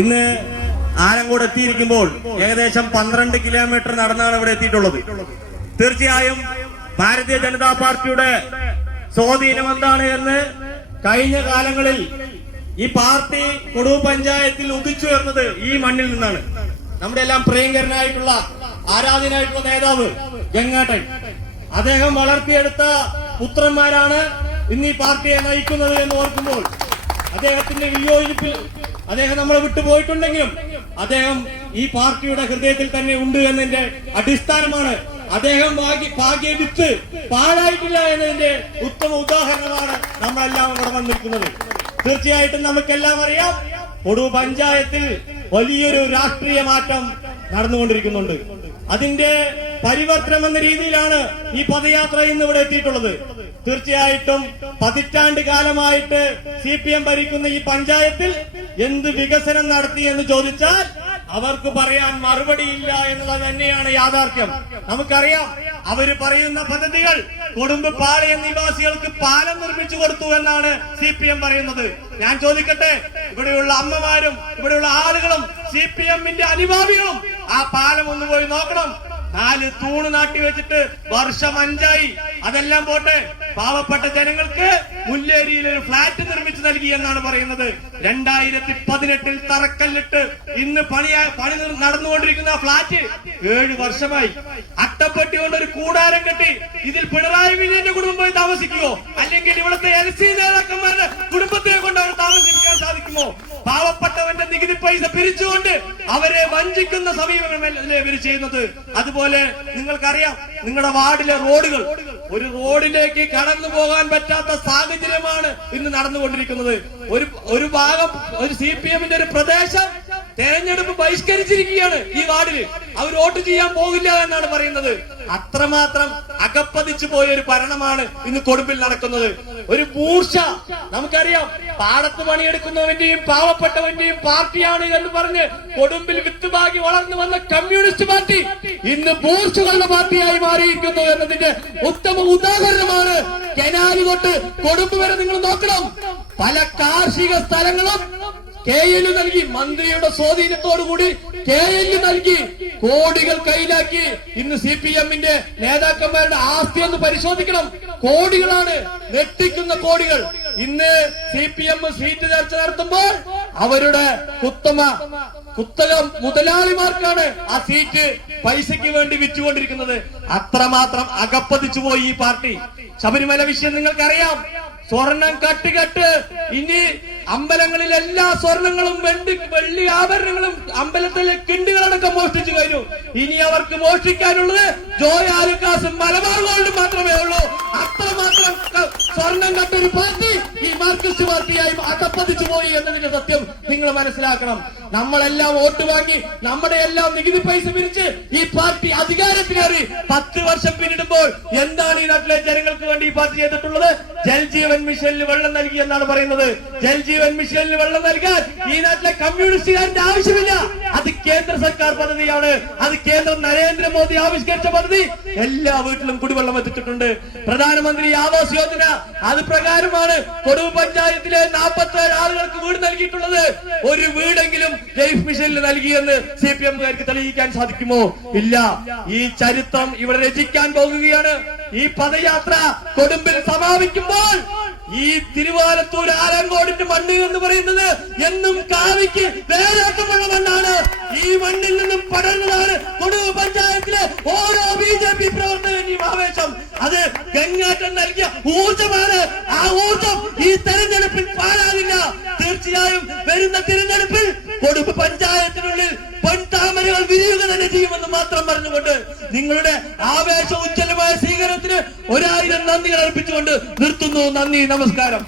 ഇന്ന് ആലങ്കോട് എത്തിയിരിക്കുമ്പോൾ ഏകദേശം 12 കിലോമീറ്റർ നടന്നാണ് ഇവിടെ എത്തിയിട്ടുള്ളത്. തീർച്ചയായും ഭാരതീയ ജനതാ പാർട്ടിയുടെ സ്വാധീനം എന്താണ് എന്ന് കഴിഞ്ഞ കാലങ്ങളിൽ ഈ പാർട്ടി കൊടുവ പഞ്ചായത്തിൽ ഉദിച്ചുയർന്നത് ഈ മണ്ണിൽ നിന്നാണ്. നമ്മുടെ എല്ലാം പ്രിയങ്കരനായിട്ടുള്ള ആരാധനായിട്ടുള്ള നേതാവ് ഗംഗാട്ടൻ, അദ്ദേഹം വളർത്തിയെടുത്ത പുത്രന്മാരാണ് ഇന്ന് ഈ പാർട്ടിയെ നയിക്കുന്നത് എന്ന് ഓർക്കുമ്പോൾ അദ്ദേഹത്തിന്റെ വിയോജിപ്പിൽ അദ്ദേഹം നമ്മളെ വിട്ടുപോയിട്ടുണ്ടെങ്കിലും അദ്ദേഹം ഈ പാർട്ടിയുടെ ഹൃദയത്തിൽ തന്നെ ഉണ്ട് എന്നതിന്റെ അടിസ്ഥാനമാണ്. അദ്ദേഹം ഭാഗ്യ വിത്ത് പാഴായിട്ടില്ല എന്നതിന്റെ ഉത്തമ ഉദാഹരണമാണ് നമ്മളെല്ലാം ഇവിടെ വന്നിരിക്കുന്നത്. തീർച്ചയായിട്ടും നമുക്കെല്ലാം അറിയാം, കൊടുവ പഞ്ചായത്തിൽ വലിയൊരു രാഷ്ട്രീയ മാറ്റം നടന്നുകൊണ്ടിരിക്കുന്നുണ്ട്. അതിന്റെ പരിവർത്തനം എന്ന രീതിയിലാണ് ഈ പദയാത്ര ഇന്ന് ഇവിടെ എത്തിയിട്ടുള്ളത്. തീർച്ചയായിട്ടും പതിറ്റാണ്ട് കാലമായിട്ട് CPM ഭരിക്കുന്ന ഈ പഞ്ചായത്തിൽ എന്ത് വികസനം നടത്തി എന്ന് ചോദിച്ചാൽ അവർക്ക് പറയാൻ മറുപടിയില്ല എന്നുള്ളത് തന്നെയാണ് യാഥാർത്ഥ്യം. നമുക്കറിയാം, അവര് പറയുന്ന പദ്ധതികൾ കൊടുമ്പ് പാളയം നിവാസികൾക്ക് പാലം നിർമ്മിച്ചു കൊടുത്തു എന്നാണ് CPM പറയുന്നത്. ഞാൻ ചോദിക്കട്ടെ, ഇവിടെയുള്ള അമ്മമാരും ഇവിടെയുള്ള ആളുകളും CPM-ന്റെ അനുഭാവികളും ആ പാലം ഒന്ന് പോയി നോക്കണം. 4 തൂണ് നാട്ടി വെച്ചിട്ട് വർഷം 5ആയി. അതെല്ലാം പോട്ടെ, പാവപ്പെട്ട ജനങ്ങൾക്ക് മുല്ലേരിയിൽ ഒരു ഫ്ളാറ്റ് നിർമ്മിച്ചു നൽകി എന്നാണ് പറയുന്നത്. 2018 തറക്കല്ലിട്ട് ഇന്ന് പണി നടന്നുകൊണ്ടിരിക്കുന്ന ഫ്ളാറ്റ് 7 വർഷമായി. അട്ടപ്പെട്ടി കൊണ്ട് ഒരു കൂടാരം കെട്ടി ഇതിൽ പിണറായി വിജയന്റെ കുടുംബം പോയി താമസിക്കുമോ? അല്ലെങ്കിൽ ഇവിടുത്തെ LC നേതാക്കന്മാരുടെ കുടുംബത്തെ കൊണ്ട് അവർ താമസിക്കാൻ സാധിക്കുമോ? പാവപ്പെട്ടവന്റെ നികുതി പൈസ പിരിച്ചുകൊണ്ട് അവരെ വഞ്ചിക്കുന്ന സമീപനമല്ലേ ഇവർ ചെയ്യുന്നത്. അതുപോലെ നിങ്ങൾക്കറിയാം, നിങ്ങളുടെ വാർഡിലെ റോഡുകൾ, ഒരു റോഡിലേക്ക് കടന്നു പോകാൻ പറ്റാത്ത സാഹചര്യമാണ് ഇന്ന് നടന്നുകൊണ്ടിരിക്കുന്നത്. ഒരു ഭാഗം, ഒരു CPM-ന്റെ ഒരു പ്രദേശം തെരഞ്ഞെടുപ്പ് ബഹിഷ്കരിച്ചിരിക്കുകയാണ്. ഈ വാർഡിൽ അവർ വോട്ട് ചെയ്യാൻ പോകില്ല എന്നാണ് പറയുന്നത്. അത്രമാത്രം അകപ്പതിച്ചു പോയ ഒരു ഭരണമാണ് ഇന്ന് കൊടുമ്പിൽ നടക്കുന്നത്. ഒരു മൂർച്ച, നമുക്കറിയാം, പാടത്ത് പണിയെടുക്കുന്നവന്റെയും പാവപ്പെട്ടവന്റെയും പാർട്ടിയാണ് എന്ന് പറഞ്ഞ് കൊടുമ്പിൽ വിത്തുഭാഗി വളർന്നു വന്ന കമ്മ്യൂണിസ്റ്റ് പാർട്ടി ഇന്ന് മൂർച്ചകളുടെ പാർട്ടിയായി മാറിയിരിക്കുന്നു എന്നതിന്റെ ഉത്തമ ഉദാഹരണമാണ്. കനാലി തൊട്ട് കൊടുമ്പ് വരെ നിങ്ങൾ നോക്കണം. പല കാർഷിക സ്ഥലങ്ങളും KL നൽകി, മന്ത്രിയുടെ സ്വാധീനത്തോടുകൂടി KL നൽകി കോടികൾ കയ്യിലാക്കി. ഇന്ന് CPM-ന്റെ നേതാക്കന്മാരുടെ ആസ്തി ഒന്ന് പരിശോധിക്കണം. കോടികളാണ്, ഞെട്ടിക്കുന്ന കോടികൾ. ഇന്ന് CPM സീറ്റ് ചർച്ച നടത്തുമ്പോൾ അവരുടെ കുത്തക മുതലാളിമാർക്കാണ് ആ സീറ്റ് പൈസയ്ക്ക് വേണ്ടി വിറ്റുകൊണ്ടിരിക്കുന്നത്. അത്രമാത്രം അകപ്പതിച്ചു പോയി ഈ പാർട്ടി. ശബരിമല വിഷയം നിങ്ങൾക്കറിയാം. സ്വർണം കട്ട് ഇനി അമ്പലങ്ങളിൽ എല്ലാ സ്വർണങ്ങളും വെള്ളി ആഭരണങ്ങളും അമ്പലത്തിലെ കിണ്ടികളടക്കം മോഷ്ടിച്ചു കഴിഞ്ഞു. ഇനി അവർക്ക് മോഷ്ടിക്കാനുള്ളത് ജോയ് ആലുക്കാസും മലബാർ ഗോൾഡും മാത്രമേ ഉള്ളൂ. അത്രമാത്രം സ്വർണം കട്ടൊരു പാർട്ടി ഈ മാർക്സിസ്റ്റ് പാർട്ടിയായി അകപ്പതിച്ചു പോയി എന്നതിന്റെ സത്യം നിങ്ങൾ മനസ്സിലാക്കണം. നമ്മളെല്ലാം വോട്ട് വാങ്ങി നമ്മുടെ എല്ലാം നികുതി പൈസ പിരിച്ച് ഈ പാർട്ടി അധികാരത്തിലേറി 10 വർഷം പിന്നിടുമ്പോൾ എന്താണ് ഈ നാട്ടിലെ ജനങ്ങൾക്ക് വേണ്ടി ഈ പാർട്ടി ചെയ്തിട്ടുള്ളത്? ജൽജീവൻ മിഷനിൽ വെള്ളം നൽകി എന്നാണ് പറയുന്നത്. ജൽജീവൻ മിഷനിൽ വെള്ളം നൽകാൻ ഈ നാട്ടിലെ കമ്മ്യൂണിസ്റ്റുകാരുടെ ആവശ്യമില്ല. അത് കേന്ദ്ര സർക്കാർ പദ്ധതിയാണ്. അത് കേന്ദ്രം നരേന്ദ്രമോദി ആവിഷ്കരിച്ച പദ്ധതി. എല്ലാ വീട്ടിലും കുടിവെള്ളം എത്തിച്ചിട്ടുണ്ട്. പ്രധാനമന്ത്രി ആവാസ് യോജന, അത് പ്രകാരമാണ് കൊടുവ പഞ്ചായത്തിലെ 47 ആളുകൾക്ക് വീട് നൽകിയിട്ടുള്ളത്. ഒരു വീടെങ്കിലും ലൈഫ് മിഷനിൽ നൽകിയെന്ന് CPM-കാർക്ക് തെളിയിക്കാൻ സാധിക്കുമോ? ഇല്ല. ഈ ചരിത്രം ഇവിടെ രചിക്കാൻ പോകുകയാണ്. ഈ പദയാത്ര കൊടുമ്പിൽ സമാപിക്കുമ്പോൾ ഈ തിരുവാലത്തൂർ ആലങ്കോടിന്റെ മണ്ണ് എന്ന് പറയുന്നത് എന്നും കാവിക്ക് വേരാട്ടമുള്ള മണ്ണാണ്. ഈ മണ്ണിൽ നിന്നും പടർന്നതാണ് കൊടുവ പഞ്ചായത്തിലെ ഓരോ BJP പ്രവർത്തകന്റെയും ആവേശം. അത് ഗംഗാട്ടൻ നൽകിയ ഊർജമാണ്. ആ ഊർജം ഈ തെരഞ്ഞെടുപ്പിൽ പാഴാകില്ല. തീർച്ചയായും വരുന്ന തിരഞ്ഞെടുപ്പിൽ കൊടുവ പഞ്ചായത്തിനുള്ളിൽ പൊൻതാമരകൾ വിരിയുക തന്നെ ചെയ്യുമെന്ന് മാത്രം പറഞ്ഞുകൊണ്ട് നിങ്ങളുടെ ആവേശ ഉജ്ജ്വലമായ സ്വീകരണത്തിന് 1000 നന്ദികൾ അർപ്പിച്ചുകൊണ്ട് നിർത്തുന്നു. നന്ദി, നമസ്കാരം.